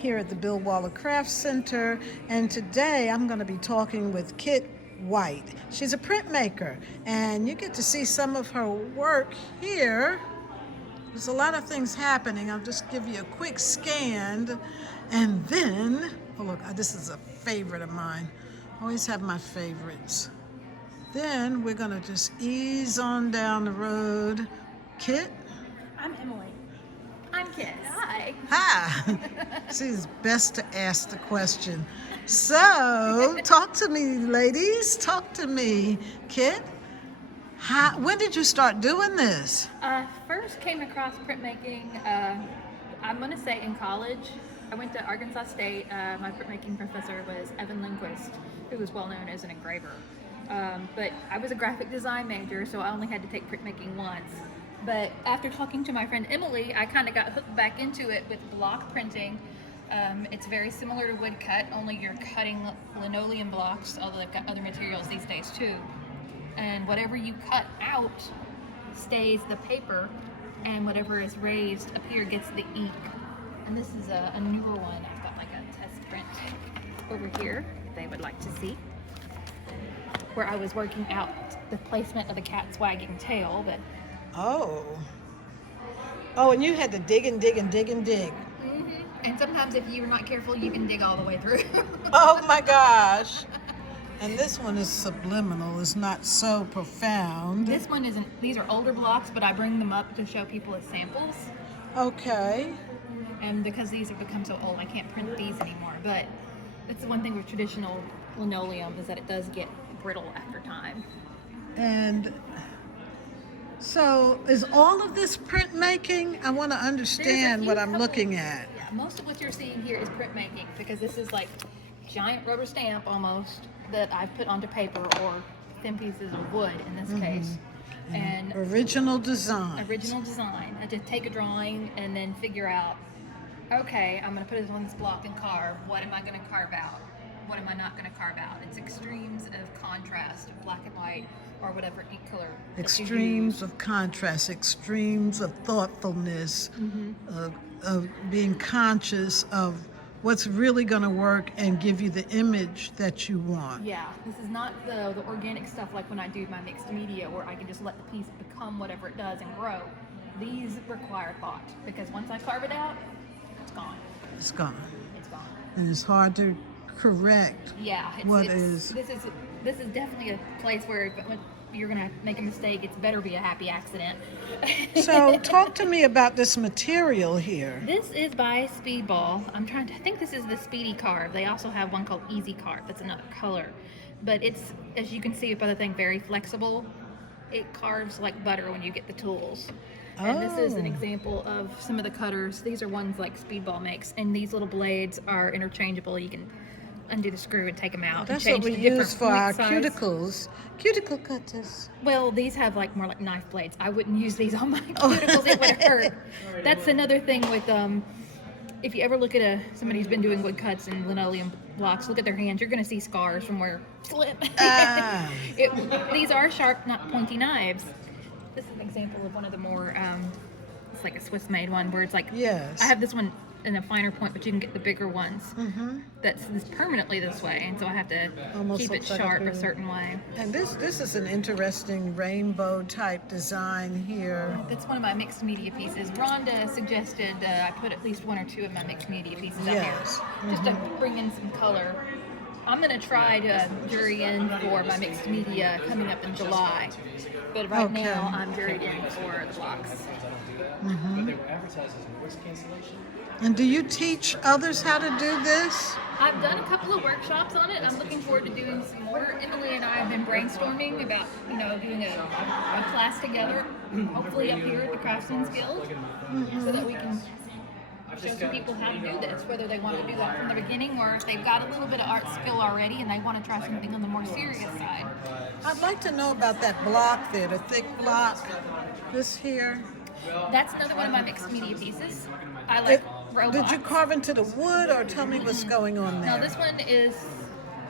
here at the Bill Waller Craft Center, and today I'm going to be talking with Kit White. She's a printmaker, and you get to see some of her work here. There's a lot of things happening. I'll just give you a quick scan, and then, oh look, this is a favorite of mine. I always have my favorites. Then we're going to just ease on down the road. Kit? I'm Emily. I'm Kit. Hi. Hi. She's best to ask the question. So, talk to me, ladies. Talk to me. Kit, when did you start doing this? First came across printmaking, I'm going to say in college. I went to Arkansas State. My printmaking professor was Evan Lindquist, who was well known as an engraver. But I was a graphic design major, so I only had to take printmaking once. But after talking to my friend Emily, I kind of got hooked back into it with block printing. It's very similar to woodcut, only you're cutting linoleum blocks, although they've got other materials these days too. And whatever you cut out stays the paper, and whatever is raised up here gets the ink. And this is a newer one. I've got like a test print over here, if they would like to see, where I was working out the placement of the cat's wagging tail, but Oh, and you had to dig and dig and dig and dig. Mm-hmm. And sometimes if you're not careful, you can dig all the way through. Oh my gosh. And this one is subliminal. It's not so profound. This one isn't. These are older blocks, but I bring them up to show people as samples. Okay. And because these have become so old, I can't print these anymore. But that's the one thing with traditional linoleum, is that it does get brittle after time. And so, is all of this printmaking? I want to understand what I'm looking at. Yeah, most of what you're seeing here is printmaking, because this is like giant rubber stamp almost that I've put onto paper, or thin pieces of wood in this case. And original design. I just take a drawing and then figure out, okay, I'm going to put this on this block and carve. What am I going to carve out? What am I not going to carve out? It's extremes of contrast, black and white, or whatever ink color. Extremes of contrast, extremes of thoughtfulness, of being conscious of what's really going to work and give you the image that you want. Yeah, this is not the organic stuff like when I do my mixed media, where I can just let the piece become whatever it does and grow. These require thought, because once I carve it out, it's gone. It's gone. It's gone. And it's hard to correct. Yeah, this is definitely a place where if you're gonna make a mistake, it's better be a happy accident. So talk to me about this material here. This is by Speedball. I think this is the Speedy carve. They also have one called Easy Carve. That's another color, but it's, as you can see by the thing, very flexible. It carves like butter when you get the tools. And this is an example of some of the cutters. These are ones like Speedball makes, and these little blades are interchangeable. You can undo the screw and take them out. That's and change what we use for our cuticles. Cuticle cutters. Well, these have like more like knife blades. I wouldn't use these on my cuticles. It would hurt. That's another thing with if you ever look at somebody who's been doing wood cuts and linoleum blocks, look at their hands. You're going to see scars from where slip. These are sharp, not pointy knives. This is an example of one of the more it's like a Swiss-made one, where it's like, yes, I have this one in a finer point, but you can get the bigger ones. That's permanently this way, and so I have to keep it sharp a certain way. And this is an interesting rainbow type design here. That's one of my mixed media pieces. Rhonda suggested I put at least one or two of my mixed media pieces out here, just to bring in some color. I'm going to try to jury in for my mixed media coming up in July, but right now I'm juried in for the blocks. And do you teach others how to do this? I've done a couple of workshops on it. I'm looking forward to doing some more. Emily and I have been brainstorming about, doing a class together, hopefully up here at the Craftsmen Guild, so that we can show some people how to do this, whether they want to do that from the beginning or if they've got a little bit of art skill already and they want to try something on the more serious side. I'd like to know about that block there, the thick block. This here. That's another one of my mixed media pieces. I like robots. Did you carve into the wood, or tell me what's going on there? No, this one is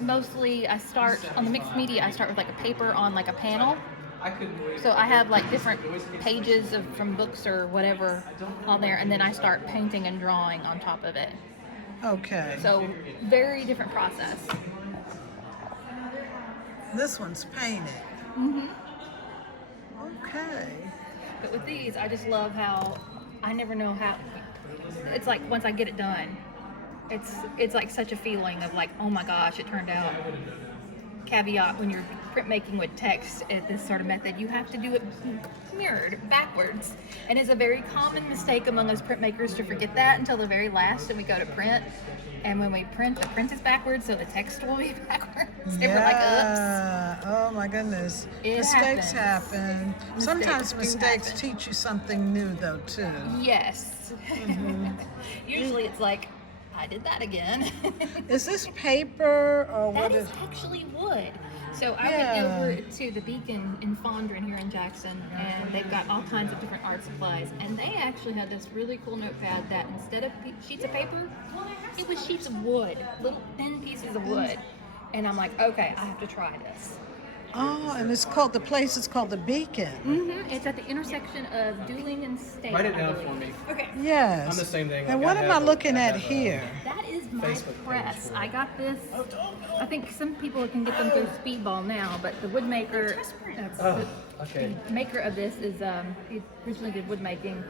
mostly, I start on the mixed media, I start with like a paper on like a panel. So I have like different pages from books or whatever on there, and then I start painting and drawing on top of it. Okay. So very different process. This one's painted. Mm-hmm. Okay. But with these, I just love how I never know how. It's like once I get it done, it's like such a feeling of like, oh my gosh, it turned out. Caveat: when you're printmaking with text at this sort of method, you have to do it mirrored backwards, and it's a very common mistake among us printmakers to forget that until the very last, and we go to print. And when we print, the print is backwards, so the text will be backwards. And we're like, oops. Oh my goodness. Mistakes happen. Sometimes mistakes teach you something new, though, too. Yes. Usually it's like, I did that again. Is this paper or what That is actually wood. So I went over to the Beacon in Fondren here in Jackson, and they've got all kinds of different art supplies. And they actually had this really cool notepad that instead of sheets of paper, it was sheets of wood, little thin pieces of wood. And I'm like, okay, I have to try this. Oh, and it's called, the place is called the Beacon. Mm-hmm. It's at the intersection of Dooling and State. Write it down for me. Okay. Yes. I'm the same thing. And Like, what I am I have looking I at have here? That is my Facebook press. page. I got this. I think some people can get them through Speedball now, but the wood maker, Okay. the maker of this is he originally did wood making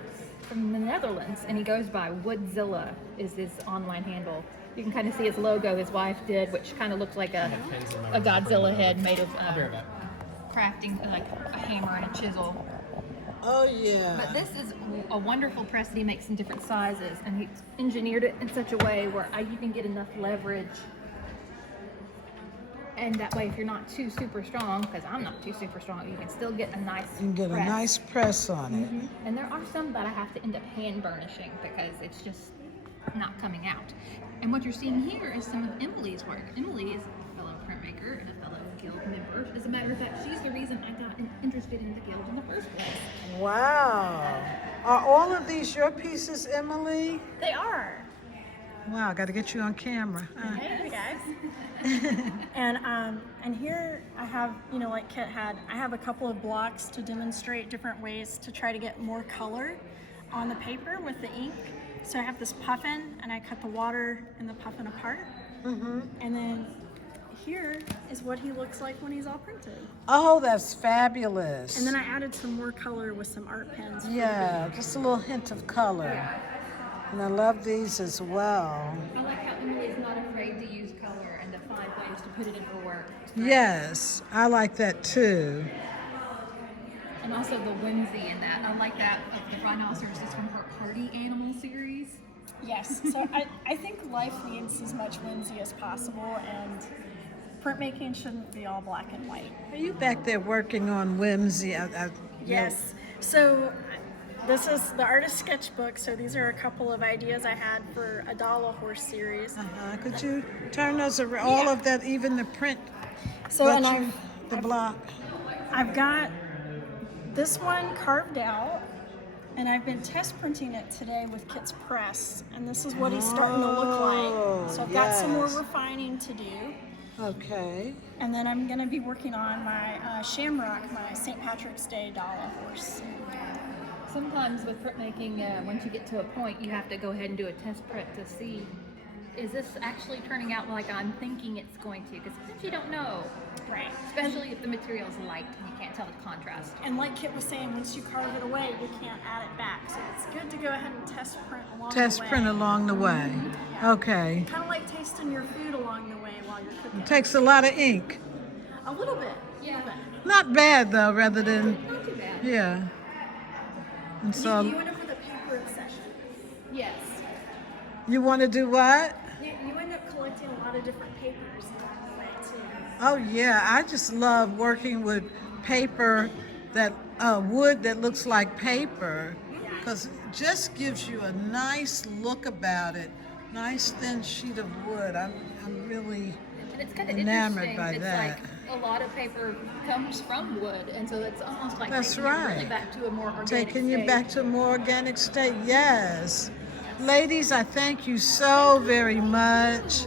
from the Netherlands, and he goes by Woodzilla is his online handle. You can kind of see his logo his wife did, which kind of looks like a Godzilla head made of I'll be right back. crafting, like a hammer and a chisel. Oh, yeah. But this is a wonderful press that he makes in different sizes, and he engineered it in such a way where you can get enough leverage. And that way, if you're not too super strong, because I'm not too super strong, you can still get a nice You can get press. a nice press on it. Mm-hmm. And there are some that I have to end up hand burnishing because it's just not coming out. And what you're seeing here is some of Emily's work. Emily is a fellow printmaker and a fellow guild member. As a matter of fact, she's the reason I got interested in the guild in the first place. Wow. Are all of these your pieces, Emily? They are. Wow, I got to get you on camera. Hey guys. And here I have, like Kit had, I have a couple of blocks to demonstrate different ways to try to get more color on the paper with the ink. So I have this puffin, and I cut the water and the puffin apart. Mm-hmm. And then here is what he looks like when he's all printed. Oh, that's fabulous. And then I added some more color with some art pens. Yeah, just a little hint of color. And I love these as well. I like how Emily's not afraid to use color and to find ways to put it in her work. Yes, I like that too. And also the whimsy in that. I like that of the rhinoceros is from her party animal series. Yes, so I think life needs as much whimsy as possible, and printmaking shouldn't be all black and white. Are you back there working on whimsy? Yes, so this is the artist sketchbook, so these are a couple of ideas I had for a Dollar Horse series. Could you turn those around? All of that, even the print, So and the block. I've got this one carved out, and I've been test printing it today with Kit's press, and this is what he's starting to look like. So I've got some more refining to do. Okay. And then I'm going to be working on my Shamrock, my St. Patrick's Day Dollar Horse. Sometimes with printmaking, once you get to a point, you have to go ahead and do a test print to see, is this actually turning out like I'm thinking it's going to? Because sometimes you don't know. Right. Especially if the material's light and you can't tell the contrast. And like Kit was saying, once you carve it away, you can't add it back. So it's good to go ahead and test print along the way. Test print along the way. Yeah. Okay. Kind of like tasting your food along the way while you're cooking. It takes a lot of ink. A little bit. Yeah. Not bad though, rather than, Not too bad. yeah. And so, You end up with a paper obsession. Yes. you want to do what? You end up collecting a lot of different papers along the way too. Oh yeah, I just love working with paper that, wood that looks like paper, because it just gives you a nice look about it. Nice thin sheet of wood. I'm really And it's kind of enamored interesting. by It's that. like a lot of paper comes from wood, and so it's almost like That's taking it really right. back to a more organic taking you state. back to a more organic state. Yes. Ladies, I thank you so very much.